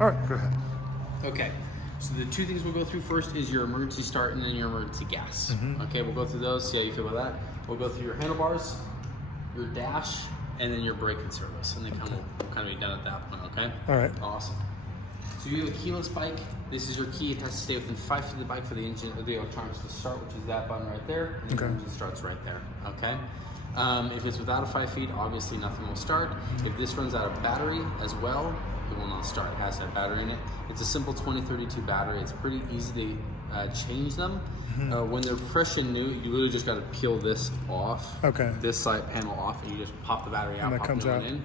All right, go ahead. Okay, so the two things we'll go through first is your emergency start and then your emergency gas. Okay, we'll go through those, see how you feel about that. We'll go through your handlebars, your dash, and then your braking service, and then we'll kind of be done at that point, okay? All right. Awesome. So you have a keyless bike. This is your key. It has to stay within 5 feet of the bike for the engine, or the electronics to start, which is that button right there, and the engine starts right there, okay? If it's without a 5 feet, obviously nothing will start. If this runs out of battery as well, it will not start. It has to have battery in it. It's a simple 2032 battery. It's pretty easy to change them. When they're fresh and new, you really just got to peel this off. Okay. This side panel off, and you just pop the battery out. And that comes out. In.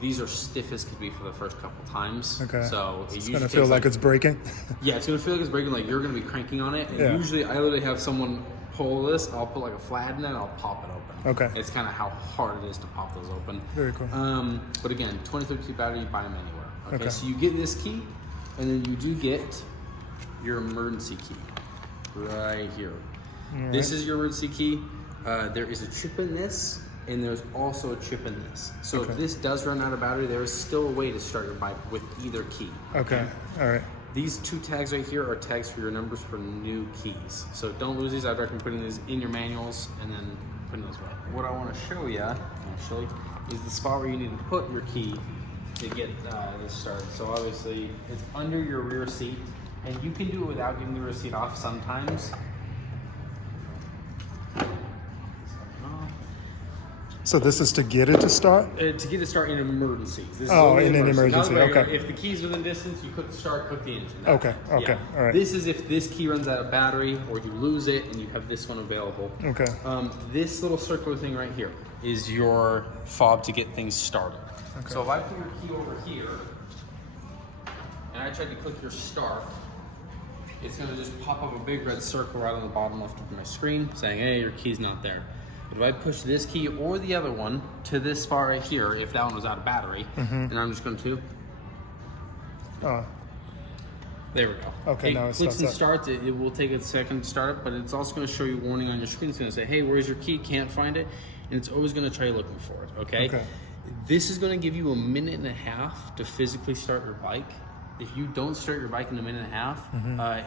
These are stiff as could be for the first couple times. Okay. So it's gonna feel like it's breaking. Yeah, it's gonna feel like it's breaking. Like you're gonna be cranking on it. And usually, I literally have someone pull this. I'll put like a flat in it. I'll pop it open. Okay. It's kind of how hard it is to pop those open. Very cool. But again, 2032 battery, you buy them anywhere. Okay. So you get this key, and then you do get your emergency key right here. This is your emergency key. There is a chip in this, and there's also a chip in this. So if this does run out of battery, there is still a way to start your bike with either key. Okay. All right. These two tags right here are tags for your numbers for new keys. So don't lose these. I'd recommend putting these in your manuals and then putting those away. What I want to show you, actually, is the spot where you need to put your key to get this started. So obviously, it's under your rear seat, and you can do it without getting the rear seat off sometimes. So this is to get it to start? To get it to start in emergencies. This is in an emergency, okay. If the key's within distance, you click start, click the engine. Okay, all right. This is if this key runs out of battery or you lose it and you have this one available. Okay. This little circular thing right here is your fob to get things started. Okay. So if I put your key over here and I try to click your start, it's gonna just pop up a big red circle right on the bottom left of my screen saying, hey, your key's not there. But if I push this key or the other one to this spot right here, if that one was out of battery, and I'm just going to... there we go. Okay, now it clicks and starts. It will take a second to start it, but it's also going to show you a warning on your screen. It's going to say, hey, where's your key? Can't find it. And it's always going to try looking for it, okay? This is going to give you a minute and a half to physically start your bike. If you don't start your bike in a minute and a half,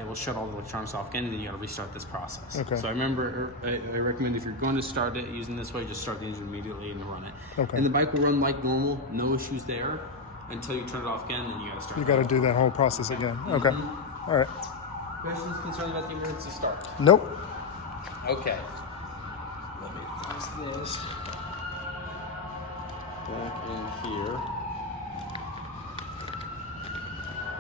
it will shut all the electronics off again, and then you got to restart this process. Okay. So I recommend if you're going to start it using this way, just start the engine immediately and run it. Okay. And the bike will run like normal, no issues there, until you turn it off again, then you got to start. You got to do that whole process again. Okay. All right. Questions, concerns about the emergency start? Nope. Okay. Let me place this back in here.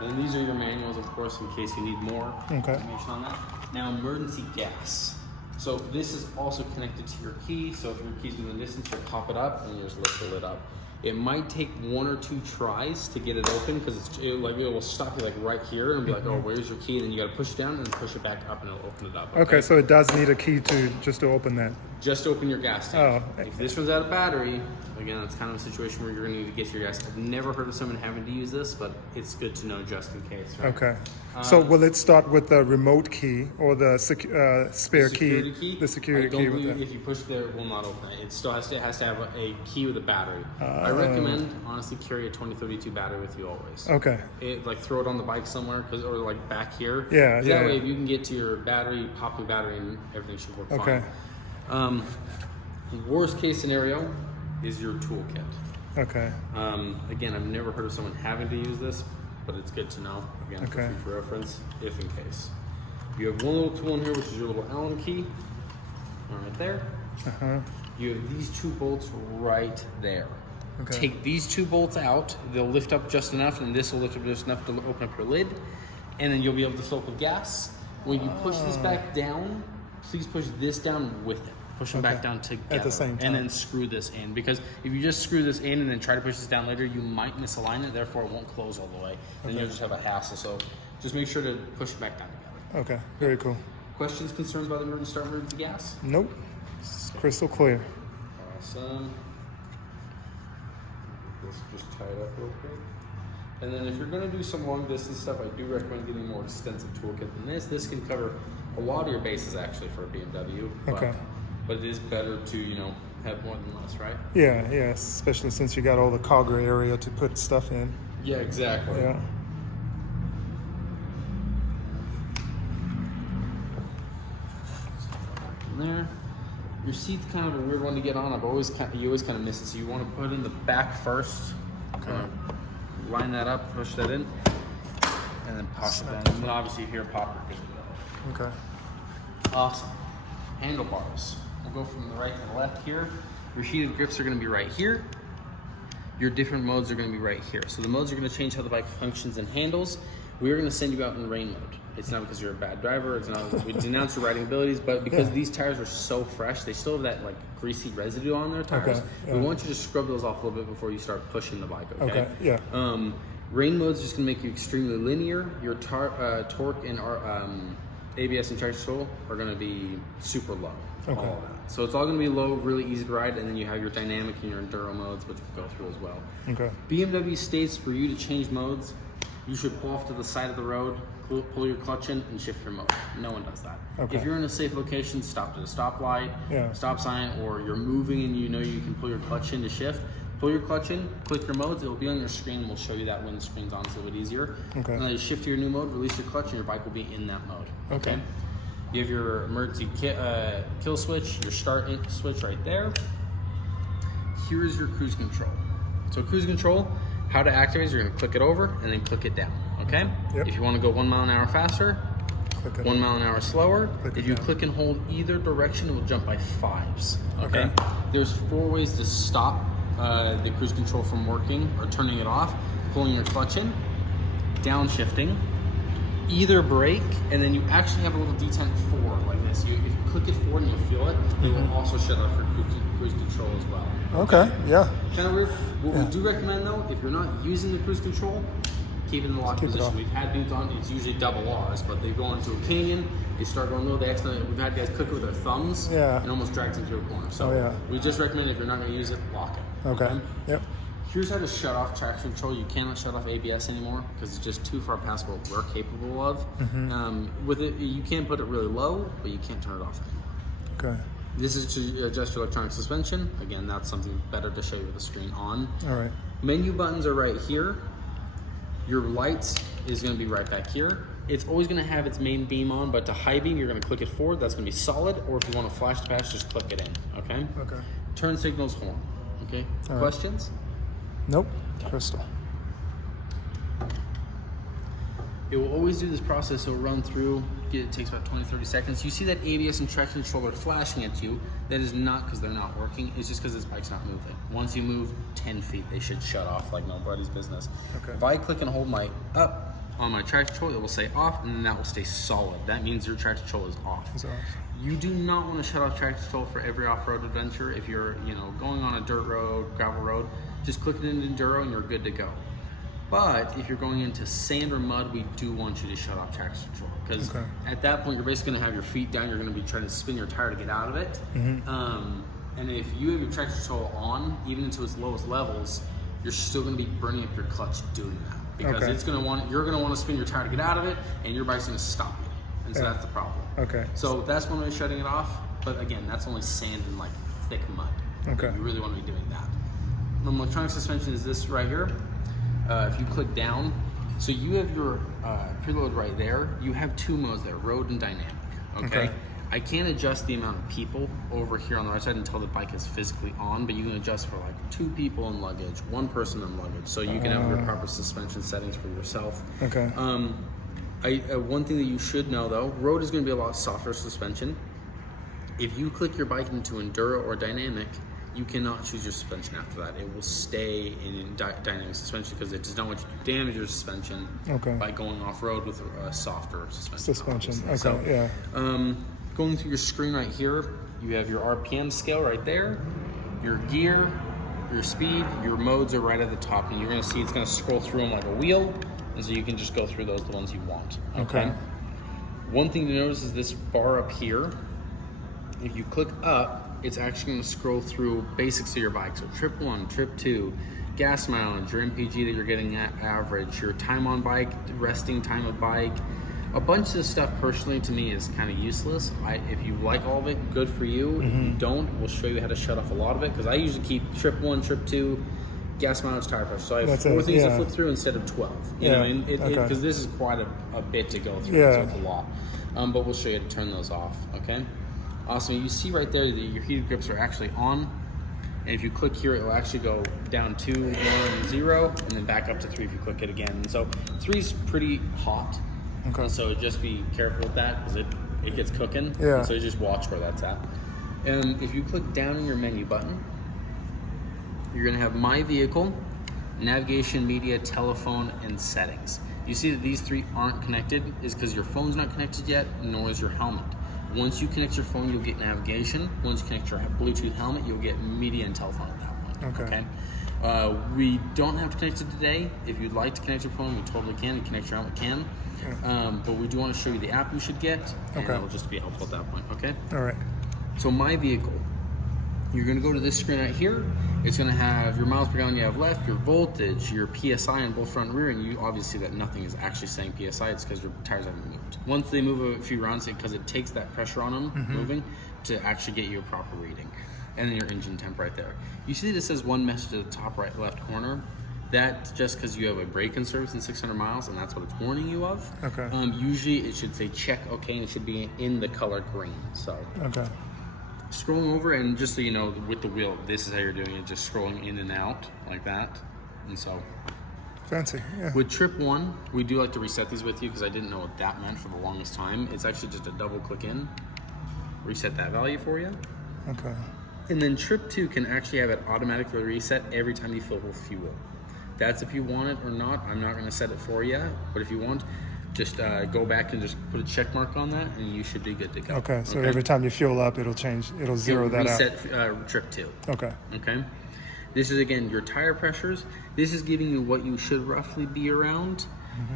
And these are your manuals, of course, in case you need more information on that. Now, emergency gas. So this is also connected to your key. So if your key's within distance, you'll pop it up and you just lift the lid up. It might take 1 or 2 tries to get it open because it will stop you like right here and be like, oh, where's your key? And then you got to push it down and then push it back up and it'll open it up. Okay, so it does need a key just to open that. Just to open your gas tank. If this runs out of battery, again, it's kind of a situation where you're going to need to get your gas. I've never heard of someone having to use this, but it's good to know just in case. Right? Okay. So will it start with the remote key or the spare key? The security key. I don't believe if you push there, it will not open it. It still has to have a key with a battery. I recommend, honestly, carry a 2032 battery with you always. Okay. Like throw it on the bike somewhere, or like back here. Yeah. That way, if you can get to your battery, pop your battery, and everything should work fine. Okay. Worst case scenario is your toolkit. Okay. Again, I've never heard of someone having to use this, but it's good to know, again, for future reference, if in case. You have one little tool in here, which is your little Allen key, right there. You have these 2 bolts right there. Okay. Take these 2 bolts out, they'll lift up just enough, and this will lift up just enough to open up your lid, and then you'll be able to fill up with gas. When you push this back down, please push this down with it. Push them back down together at the same time. And then screw this in, because if you just screw this in and then try to push this down later, you might misalign it, therefore it won't close all the way. Then you'll just have a hassle. So just make sure to push it back down together. Okay, very cool. Questions, concerns about the emergency start, emergency gas? Nope, it's crystal clear. Awesome. Let's just tie it up real quick. And then if you're going to do some long distance stuff, I do recommend getting a more extensive toolkit than this. This can cover a lot of your bases actually for a BMW. But it is better to, have more than less, right? Yeah, especially since you got all the cargo area to put stuff in. Yeah, exactly. Yeah. There. Your seat's kind of a weird one to get on. You always kind of miss it. So you want to put in the back first. Kind of line that up, push that in, and then pop it down. And then obviously you hear a popper. Okay. Awesome. Handlebars. We'll go from the right to the left here. Your heated grips are going to be right here. Your different modes are going to be right here. So the modes are going to change how the bike functions and handles. We are going to send you out in rain mode. It's not because you're a bad driver. It's not we denounce your riding abilities, but because these tires are so fresh, they still have that like greasy residue on their tires. Okay, yeah. We want you to scrub those off a little bit before you start pushing the bike. Okay. Yeah. Rain mode is just going to make you extremely linear. Your torque and ABS and traction control are going to be super low. Okay. All of that. So it's all going to be low, really easy to ride, and then you have your dynamic and your enduro modes, which we'll go through as well. Okay. BMW states for you to change modes, you should pull off to the side of the road, pull your clutch in, and shift your mode. No one does that. Okay. If you're in a safe location, stop at a stoplight, Yeah. stop sign, or you're moving and you know you can pull your clutch in to shift, pull your clutch in, click your modes, it'll be on your screen, and we'll show you that when the screen's on, it's a little bit easier. Okay. And then you shift to your new mode, release your clutch, and your bike will be in that mode. Okay. You have your emergency kill switch, your start switch right there. Here's your cruise control. So cruise control, how to activate is you're gonna click it over and then click it down, okay? Yep. If you wanna go 1 mile an hour faster, Click it 1 up. mile an hour slower. Click it If you down. click and hold either direction, it will jump by 5s, okay? Okay. There's 4 ways to stop the cruise control from working or turning it off. Pulling your clutch in, downshifting, either brake, and then you actually have a little detent forward like this. If you click it forward and you'll feel it, it will also shut off your cruise control as well. Okay. Yeah. Kind of weird. What we do recommend though, if you're not using the cruise control, keep it in the locked Keep it position. off. We've had dudes on, it's usually double R's, but they go into a canyon, they start going low, we've had guys click it with their thumbs, Yeah. and almost drags them through a corner. So Oh, yeah. we just recommend if you're not going to use it, lock it. Okay. Yep. Here's how to shut off traction control. You cannot shut off ABS anymore because it's just too far past what we're capable of. With it, you can put it really low, but you can't turn it off anymore. Okay. This is to adjust your electronic suspension. Again, that's something better to show you with the screen on. All right. Menu buttons are right here. Your lights is going to be right back here. It's always going to have its main beam on, but to high beam, you're going to click it forward. That's going to be solid. Or if you want to flash to pass, just click it in. Okay. Okay. Turn signals horn. Okay. All right. Questions? Nope. Crystal. It will always do this process. It'll run through. It takes about 20-30 seconds. You see that ABS and traction control are flashing at you. That is not because they're not working. It's just because this bike's not moving. Once you move 10 feet, they should shut off like nobody's business. Okay. If I click and hold my up on my traction control, it will say off, and then that will stay solid. That means your traction control is off. It's off. You do not want to shut off traction control for every off-road adventure. If you're, going on a dirt road, gravel road, just click it in enduro and you're good to go. But if you're going into sand or mud, we do want you to shut off traction control because at that point you're basically going to have your feet down. You're going to be trying to spin your tire to get out of it. And if you have your traction control on, even into its lowest levels, you're still going to be burning up your clutch doing that because you're going to want to spin your tire to get out of it, and your bike's going to stop you. And so that's the problem. Okay. So that's one way of shutting it off. But again, that's only sand and like thick mud. Okay. You really want to be doing that. The electronic suspension is this right here. If you click down, so you have your preload right there. You have 2 modes there, road and dynamic. Okay. I can't adjust the amount of people over here on the right side until the bike is physically on, but you can adjust for like 2 people in luggage, 1 person in luggage, so you can have your proper suspension settings for yourself. Okay. One thing that you should know though, road is going to be a lot softer suspension. If you click your bike into enduro or dynamic, you cannot choose your suspension after that. It will stay in dynamic suspension because it does not want you to damage your suspension by going off-road with a softer suspension. Okay, So, yeah. Going through your screen right here, you have your RPM scale right there, your gear, your speed, your modes are right at the top, and you're going to see it's going to scroll through them like a wheel, and so you can just go through those, the ones you want. Okay. One thing to notice is this bar up here. If you click up, it's actually going to scroll through basics of your bike. So trip 1, trip 2, gas mileage, your MPG that you're getting at average, your time on bike, resting time of bike. A bunch of this stuff personally to me is kind of useless. If you like all of it, good for you. If you don't, we'll show you how to shut off a lot of it because I usually keep trip 1, trip 2, gas mileage, tire pressure. So I have That's 4 it, things to yeah. flip through instead of 12. You know what I mean? Because this is quite a bit to go through, so it's a lot. But we'll show you how to turn those off, okay? Awesome. You see right there that your heated grips are actually on. And if you click here, it will actually go down 2, 1, 0, and then back up to 3 if you click it again. And so 3 is pretty hot. Okay. So just be careful with that because it gets cooking. Yeah. And so just watch where that's at. And if you click down in your menu button, you're gonna have My Vehicle, Navigation, Media, Telephone, and Settings. You see that these 3 aren't connected is because your phone's not connected yet, nor is your helmet. Once you connect your phone, you'll get navigation. Once you connect your Bluetooth helmet, you'll get media and telephone at that point. Okay. We don't have to connect it today. If you'd like to connect your phone, we totally can. And connect your helmet can. But we do want to show you the app you should get, and it'll just be helpful at that point. Okay. All right. So My Vehicle. You're going to go to this screen right here. It's going to have your miles per gallon you have left, your voltage, your PSI on both front and rear, and you obviously that nothing is actually saying PSI. It's because your tires haven't moved. Once they move a few rounds, because it takes that pressure on them moving to actually get you a proper reading. And then your engine temp right there. You see that it says one message at the top right left corner. That's just because you have a brake in service in 600 miles, and that's what it's warning you of. Okay. Usually it should say check okay, and it should be in the color green. So. Okay. Scrolling over, and just so you know, with the wheel, this is how you're doing it, just scrolling in and out like that. And so fancy. Yeah. with trip 1, we do like to reset these with you because I didn't know what that meant for the longest time. It's actually just a double click in, reset that value for you. Okay. And then trip 2 can actually have it automatically reset every time you fill with fuel. That's if you want it or not. I'm not going to set it for you, but if you want, just go back and just put a check mark on that, and you should be good to go. Okay, so every time you fuel up, it'll change, it'll zero that out. Reset trip 2. Okay. Okay. This is, again, your tire pressures. This is giving you what you should roughly be around.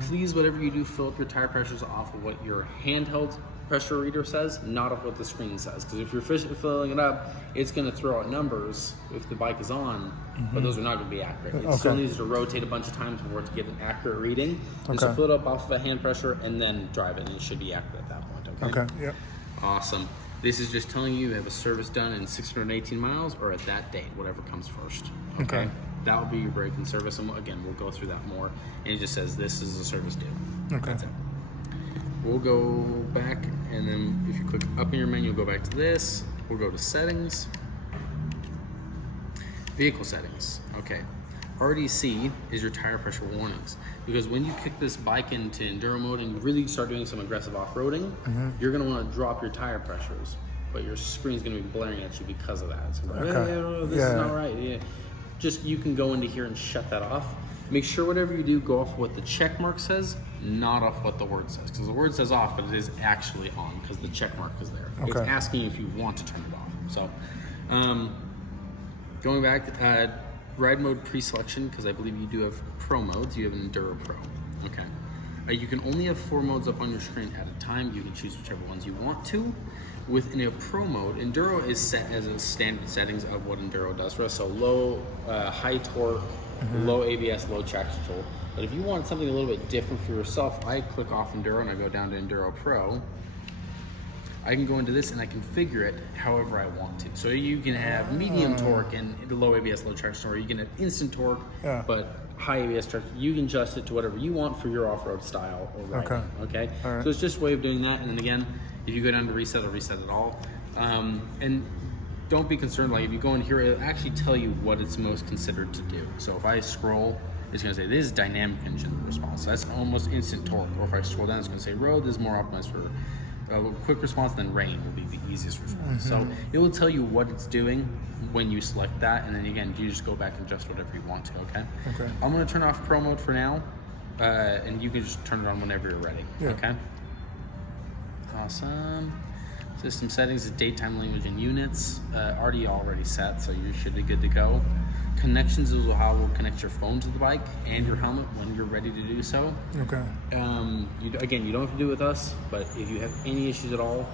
Please, whatever you do, fill up your tire pressures off of what your handheld pressure reader says, not of what the screen says. Because if you're filling it up, it's going to throw out numbers if the bike is on, but those are not going to be accurate. It still needs to rotate a bunch of times for it to get an accurate reading. And so fill it up off of a hand pressure and then drive it, and it should be accurate at that point. Okay. Yep. Awesome. This is just telling you have a service done in 618 miles or at that date, whatever comes first. Okay. That will be your brake and service, and again, we'll go through that more. And it just says this is a service due. Okay. That's it. We'll go back, and then if you click up in your menu, go back to this. We'll go to settings, vehicle settings. Okay. RDC is your tire pressure warnings, because when you kick this bike into enduro mode and you really start doing some aggressive off-roading, you're going to want to drop your tire pressures, but your screen's going to be blaring at you because of that. It's like, this is not right. Yeah. Just, you can go into here and shut that off. Make sure whatever you do, go off what the check mark says, not off what the word says. Because the word says off, but it is actually on because the check mark is there. It's asking if you want to turn it off. So, going back, ride mode pre-selection, because I believe you do have pro modes. You have an Enduro Pro. Okay. You can only have 4 modes up on your screen at a time. You can choose whichever ones you want to. Within a pro mode, Enduro is set as a standard settings of what Enduro does for us. So low, high torque, low ABS, low traction control. But if you want something a little bit different for yourself, I click off Enduro and I go down to Enduro Pro. I can go into this and I configure it however I want to. So you can have medium torque and low ABS, low traction, or you can have instant torque, but high ABS traction. You can adjust it to whatever you want for your off-road style or riding. Okay. Right. So it's just a way of doing that. And then again, if you go down to reset, it'll reset it all. And don't be concerned, like if you go in here, it'll actually tell you what it's most considered to do. So if I scroll, it's gonna say this is dynamic engine response. So that's almost instant torque. Or if I scroll down, it's gonna say road, this is more optimized for quick response, then rain will be the easiest response. So it will tell you what it's doing when you select that, and then again, you just go back and adjust whatever you want to, okay? I'm gonna turn off pro mode for now, and you can just turn it on whenever you're ready, okay? Awesome. System settings is daytime language and units. already set, so you should be good to go. Connections is how we'll connect your phone to the bike and your helmet when you're ready to do so. Okay. Again, you don't have to do it with us, but if you have any issues at all,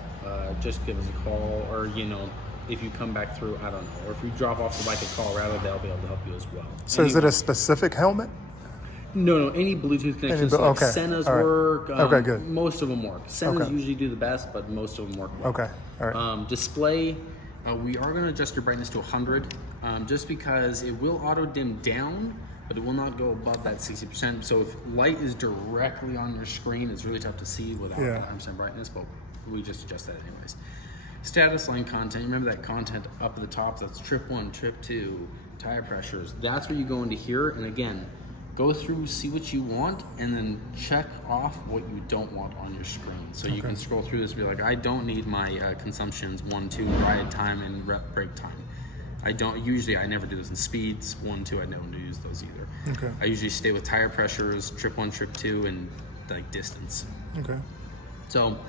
just give us a call, or if you come back through, I don't know, or if you drop off the bike at Colorado, they'll be able to help you as well. So is it a specific helmet? No, any Bluetooth connections, like Senna's work. Okay, good. Most of them work. Senna's usually do the best, but most of them work well. Okay, all right. Display, we are going to adjust your brightness to 100. just because it will auto dim down, but it will not go above that 60%. So if light is directly on your screen, it's really tough to see without 100% brightness, but we just adjust that anyways. Status line content, remember that content up at the top, that's trip 1, trip 2, tire pressures. That's where you go into here, and again, go through, see what you want, and then check off what you don't want on your screen. So you can scroll through this and be like, I don't need my consumptions 1, 2, ride time, and brake time. I never do this in speeds, 1, 2, I don't use those either. Okay. I usually stay with tire pressures, trip 1, trip 2, and like distance. Okay. So,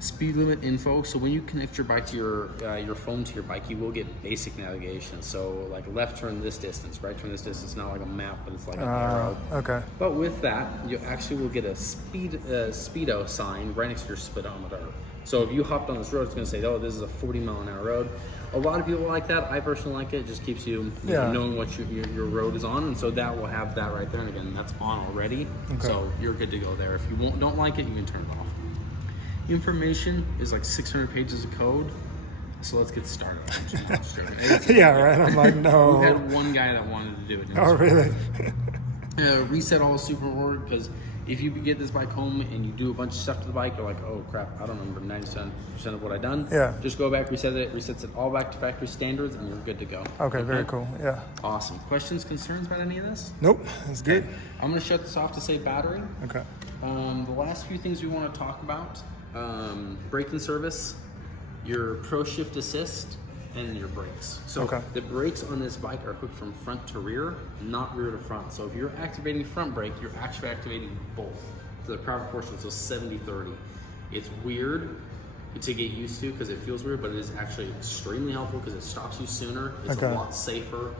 speed limit info. So when you connect your bike to your phone to your bike, you will get basic navigation. So like left turn this distance, right turn this distance, not like a map, but it's like an arrow. Okay. But with that, you actually will get a speedo sign right next to your speedometer. So if you hopped on this road, it's going to say, oh, this is a 40-mile-an-hour road. A lot of people like that. I personally like it. It just keeps you, knowing what your road is on, and so that will have that right there. And again, that's on already, so you're good to go there. If you don't like it, you can turn it off. Information is like 600 pages of code, so let's get started. Yeah, right. I'm like, no. We had one guy that wanted to do it. Oh, really? Reset all super important, because if you get this bike home and you do a bunch of stuff to the bike, you're like, oh crap, I don't remember 90% of what I done. Yeah. Just go back, reset it, resets it all back to factory standards, and you're good to go. Okay, very cool. Yeah. Awesome. Questions, concerns about any of this? Nope, that's good. I'm going to shut this off to say battery. Okay. The last few things we want to talk about, braking service, your pro shift assist, and your brakes. So the brakes on this bike are hooked from front to rear, not rear to front. So if you're activating front brake, you're actually activating both to the proper proportion, so 70-30. It's weird to get used to because it feels weird, but it is actually extremely helpful because it stops you sooner, it's a lot safer,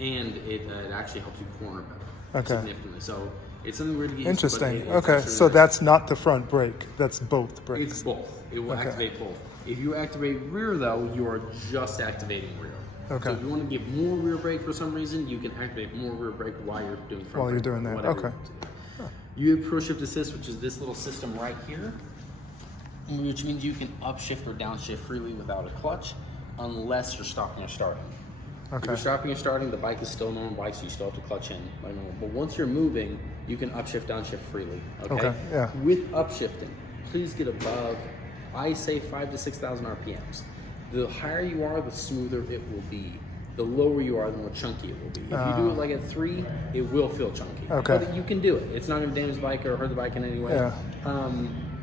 and it actually helps you corner better significantly. So it's something weird to get used to. Interesting. Okay, so that's not the front brake, that's both brakes. It's both. It will activate both. If you activate rear though, you are just activating rear. Okay. So if you want to give more rear brake for some reason, you can activate more rear brake while you're doing front brake. While you're doing that, okay. You have Pro Shift Assist, which is this little system right here, which means you can upshift or downshift freely without a clutch, unless you're stopping or starting. Okay. If you're stopping or starting, the bike is still a normal bike, so you still have to clutch in like normal. But once you're moving, you can upshift, downshift freely. Okay. Yeah. With upshifting, please get above, I say 5,000 to 6,000 RPMs. The higher you are, the smoother it will be. The lower you are, the more chunky it will be. If you do it like at 3, it will feel chunky. Okay. But you can do it. It's not going to damage the bike or hurt the bike in any way. Yeah.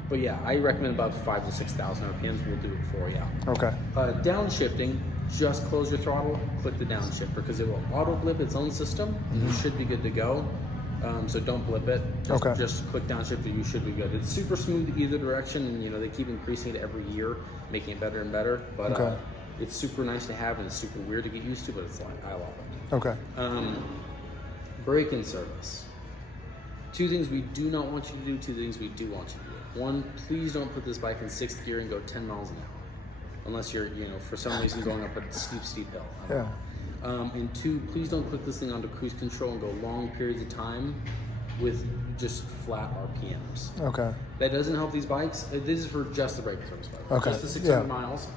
But yeah, I recommend about 5,000 to 6,000 RPMs will do it for you. Okay. Downshifting, just close your throttle, click the downshift because it will auto blip its own system and you should be good to go. So don't blip it. Just click downshift and you should be good. It's super smooth either direction, and they keep increasing it every year, making it better and better. But it's super nice to have and it's super weird to get used to, but it's like, I love it. Okay. Braking service. 2 things we do not want you to do, 2 things we do want you to do. 1, please don't put this bike in 6th gear and go 10 miles an hour. Unless you're, for some reason going up a steep hill. Yeah. And 2, please don't click this thing onto cruise control and go long periods of time with just flat RPMs. Okay. That doesn't help these bikes. This is for just the braking service bike. Okay. Just the 600 miles.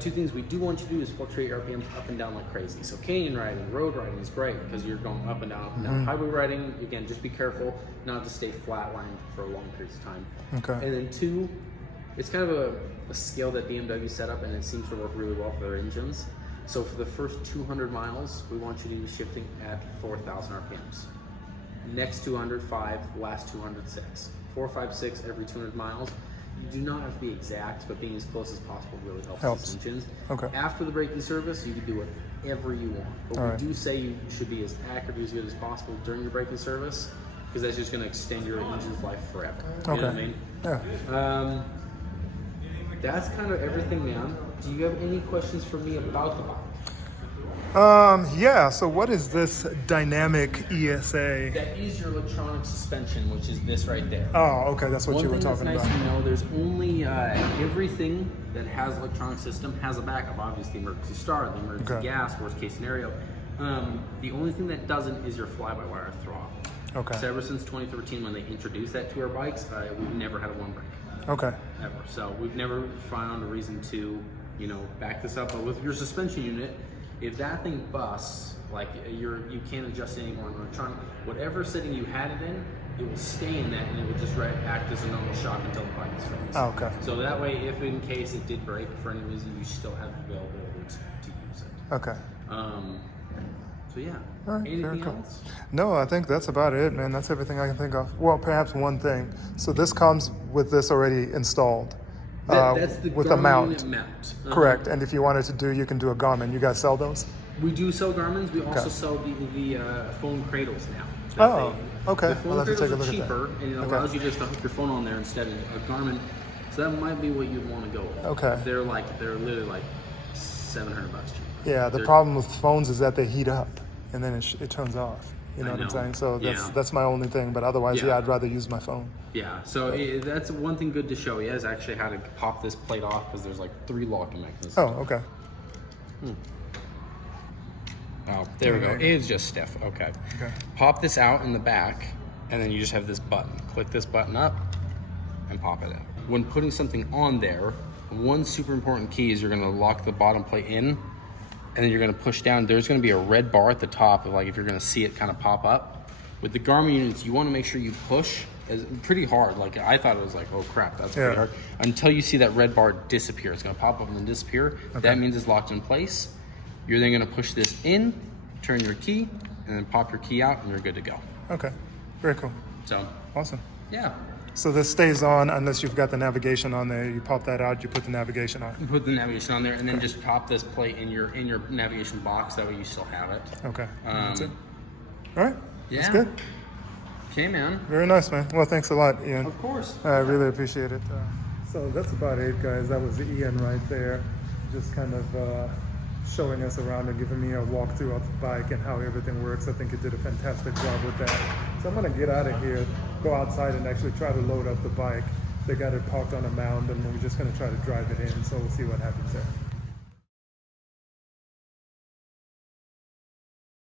2 things we do want you to do is fluctuate your RPMs up and down like crazy. So canyon riding, road riding is great because you're going up and down, up and down. Highway riding, again, just be careful not to stay flatlined for long periods of time. Okay. And then 2, it's kind of a scale that BMW set up, and it seems to work really well for their engines. So for the first 200 miles, we want you to use shifting at 4,000 RPMs. Next 200, 5, last 200, 6. 4, 5, 6 every 200 miles. You do not have to be exact, but being as close as possible really helps these engines. Okay. After the braking service, you can do whatever you want. But we do say you should be as accurate as good as possible during your braking service, because that's just going to extend your engine's life forever. You know what I mean? Yeah. That's kind of everything, man. Do you have any questions for me about the bike? Yeah, so what is this dynamic ESA? That is your electronic suspension, which is this right there. Oh, okay, that's what you were talking about. One thing that's nice to know, there's only everything that has electronic system has a backup. Obviously, emergency start, the emergency gas, worst case scenario. The only thing that doesn't is your fly-by-wire throttle. Okay. So ever since 2013, when they introduced that to our bikes, we've never had a one brake. Okay. Ever. So we've never found a reason to, back this up. But with your suspension unit, If that thing busts, like you can't adjust it anymore in electronic, whatever setting you had it in, it will stay in that and it will just act as a normal shock until the bike is fixed. Oh, okay. So that way, if in case it did break for any reason, you still have the availability to use it. Okay. So yeah. All right, Anything else? No, I think that's about it, man. That's everything I can think of. Well, perhaps one thing. So this comes with this already installed. That's the with Garmin a mount. unit mount. Correct. And if you wanted to do, you can do a Garmin. You guys sell those? We do sell Garmins. We also sell the phone cradles now. Oh, okay. The phone I'll have to cradles take a are look cheaper, at that. and it allows you just to hook your phone on there instead of a Garmin. So that might be what you'd want to go with. Okay. They're literally like $700 cheaper. Yeah, the problem with phones is that they heat up and then it turns off. You know what I'm saying? So that's my only thing. But otherwise, I'd rather use my phone. Yeah, so that's one thing good to show you is actually how to pop this plate off because there's like 3 locking mechanisms. Oh, okay. Oh, there we go. It's just stiff. Okay. Pop this out in the back, and then you just have this button. Click this button up, and pop it out. When putting something on there, one super important key is you're going to lock the bottom plate in, and then you're going to push down. There's going to be a red bar at the top, like if you're going to see it kind of pop up. With the Garmin units, you want to make sure you push pretty hard. Like I thought it was like, oh crap, that's pretty hard. Until you see that red bar disappear. It's going to pop up and then disappear. That means it's locked in place. You're then going to push this in, turn your key, and then pop your key out, and you're good to go. Okay, very cool. So awesome. Yeah. So this stays on unless you've got the navigation on there. You pop that out, you put the navigation on. You put the navigation on there, and then just pop this plate in your navigation box. That way you still have it. Okay, that's it. All right, that's Yeah. good. Okay, man. Very nice, man. Well, thanks a lot, Ian. Of course. I really appreciate it. So that's about it, guys. That was Ian right there, just kind of showing us around and giving me a walkthrough of the bike and how everything works. I think he did a fantastic job with that. So I'm gonna get out of here, go outside and actually try to load up the bike. They got it parked on a mound and we're just gonna try to drive it in. So we'll see what happens there.